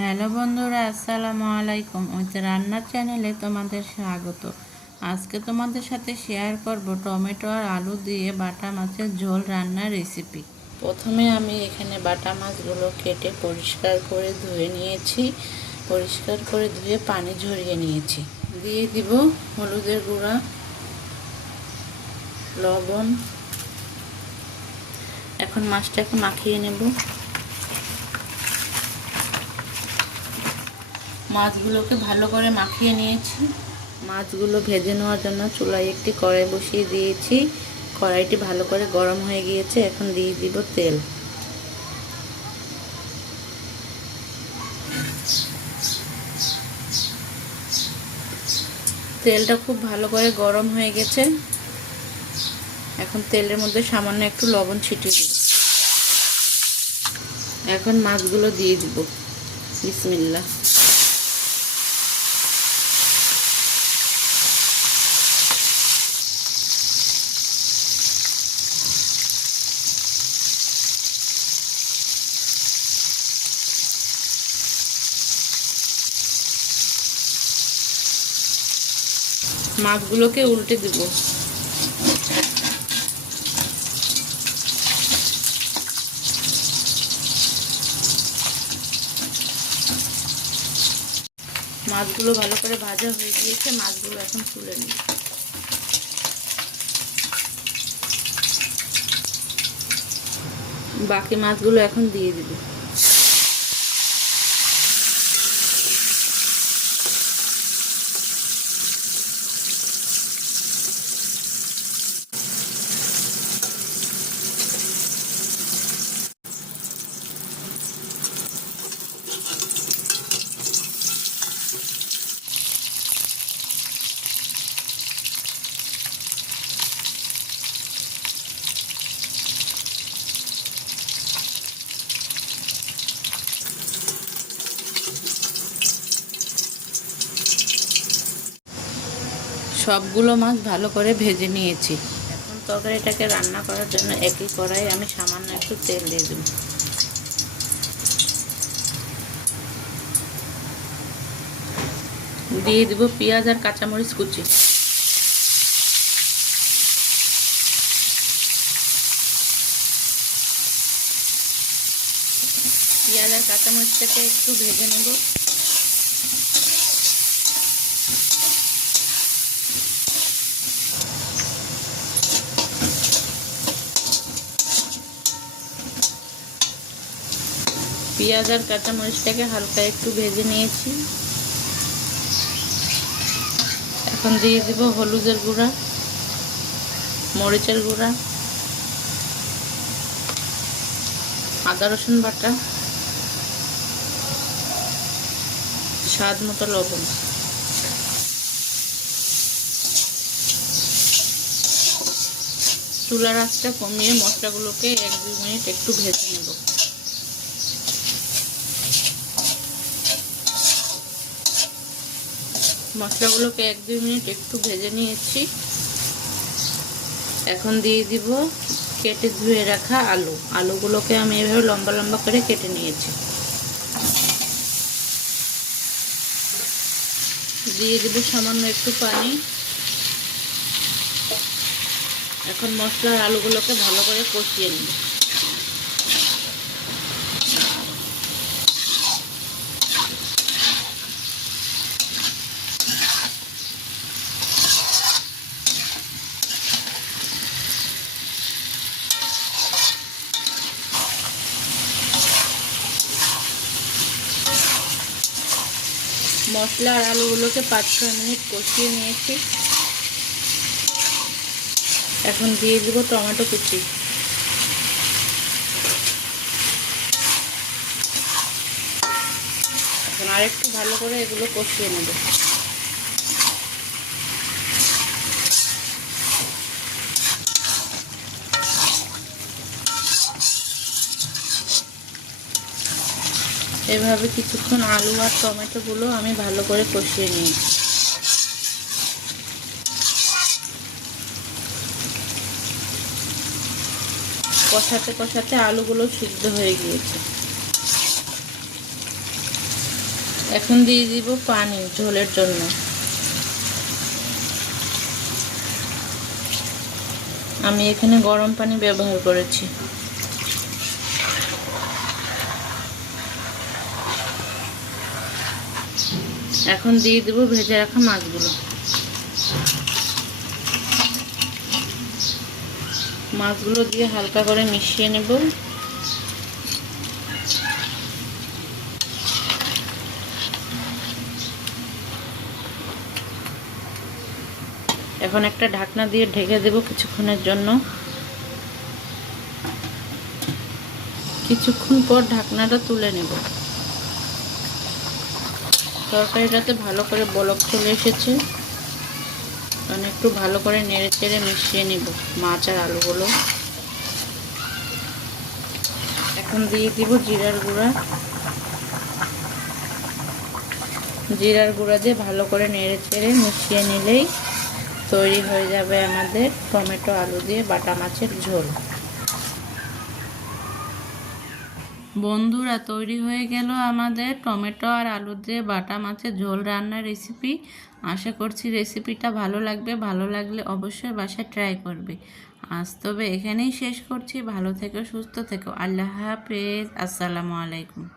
Hello বন্ধুরা, আসসালামু আলাইকুম। রান্নার চ্যানেলে তোমাদের স্বাগত। আজকে তোমাদের সাথে শেয়ার করব টমেটো আর আলু দিয়ে বাটা মাছের ঝোল রান্নার রেসিপি। প্রথমে আমি এখানে বাটা মাছগুলো কেটে পরিষ্কার করে ধুয়ে নিয়েছি। পরিষ্কার করে ধুয়ে পানি ঝরিয়ে নিয়েছি। দিয়ে দিব হলুদের গুঁড়া, লবণ। এখন মাছটাকে মাখিয়ে নেব। মাছগুলোকে ভালো করে মাখিয়ে নিয়েছি। মাছগুলো ভেজে নেওয়ার জন্য চুলায় একটি কড়াই বসিয়ে দিয়েছি। কড়াইটি ভালো করে গরম হয়ে গিয়েছে। এখন দিয়ে দিব তেল। তেলটা খুব ভালো করে গরম হয়ে গেছে। এখন তেলের মধ্যে সামান্য একটু লবণ ছিটিয়ে দিব। এখন মাছগুলো দিয়ে দিব। বিসমিল্লাহ। মাছগুলোকে উল্টে দিব। মাছগুলো ভালো করে ভাজা হয়ে গিয়েছে। মাছগুলো এখন তুলে নিই। বাকি মাছগুলো এখন দিয়ে দিব। সবগুলো মাছ ভালো করে ভেজে নিয়েছি। এখন তরকারিটাকে রান্না করার জন্য একই কড়াই আমি সামান্য একটু তেল দিয়ে দেব। দিয়ে দিব পেঁয়াজ আর কাঁচামরিচ কুচি। পেঁয়াজ আর কাঁচামরিচটাকে একটু ভেজে নেব। পেঁয়াজ আর কাঁচামরিচটাকে হালকা একটু ভেজে নিয়েছি। এখন দিয়ে দিব হলুদের গুঁড়া, মরিচের গুঁড়া, আদা রসুন বাটা, স্বাদ মতো লবণ। চুলার আঁচটা কমিয়ে মশলাগুলোকে 1-2 মিনিট একটু ভেজে নেব। মশলাগুলোকে 1-2 মিনিট একটু ভেজে নিয়েছি। এখন দিয়ে দিব কেটে ধুয়ে রাখা আলু। আলুগুলোকে আমি এভাবে লম্বা লম্বা করে কেটে নিয়েছি। দিয়ে দিব সামান্য একটু পানি। এখন মশলা আর আলুগুলোকে ভালো করে কষিয়ে নেব। মশলা আর আলুগুলোকে 5-6 মিনিট কষিয়ে নিয়েছি। এখন দিয়ে দিব টমেটো কুচি। এখন আরেকটু ভালো করে এগুলো কষিয়ে নেব। এভাবে কিছুক্ষণ আলু আর টমেটোগুলো আমি ভালো করে কষিয়ে নিয়েছি। কষাতে কষাতে আলুগুলো সিদ্ধ হয়ে গিয়েছে। এখন দিয়ে দিব পানি ঝোলের জন্য। আমি এখানে গরম পানি ব্যবহার করেছি। এখন দিয়ে দেব ভেজে রাখা মাছগুলো। মাছগুলো দিয়ে হালকা করে মিশিয়ে নেব। এখন একটা ঢাকনা দিয়ে ঢেকে দেব কিছুক্ষণের জন্য। কিছুক্ষণ পর ঢাকনাটা তুলে নেব। তরকারিটাতে ভালো করে বলক চলে এসেছে। এখন একটু ভালো করে নেড়ে চেড়ে মিশিয়ে নিব মাছ আর আলুগুলো। এখন দিয়ে দিব জিরার গুঁড়া। জিরার গুঁড়া দিয়ে ভালো করে নেড়ে চেড়ে মিশিয়ে নিলেই তৈরি হয়ে যাবে আমাদের টমেটো আলু দিয়ে বাটা মাছের ঝোল। বন্ধুরা, তৈরি হয়ে গেল আমাদের টমেটো আর আলু দিয়ে বাটা মাছের ঝোল রান্নার রেসিপি। আশা করছি রেসিপিটা ভালো লাগবে। ভালো লাগলে অবশ্যই বাসায় ট্রাই করবে। আজ তবে এখানেই শেষ করছি। ভালো থেকো, সুস্থ থেকো। আল্লাহ হাফেজ। আসসালামু আলাইকুম।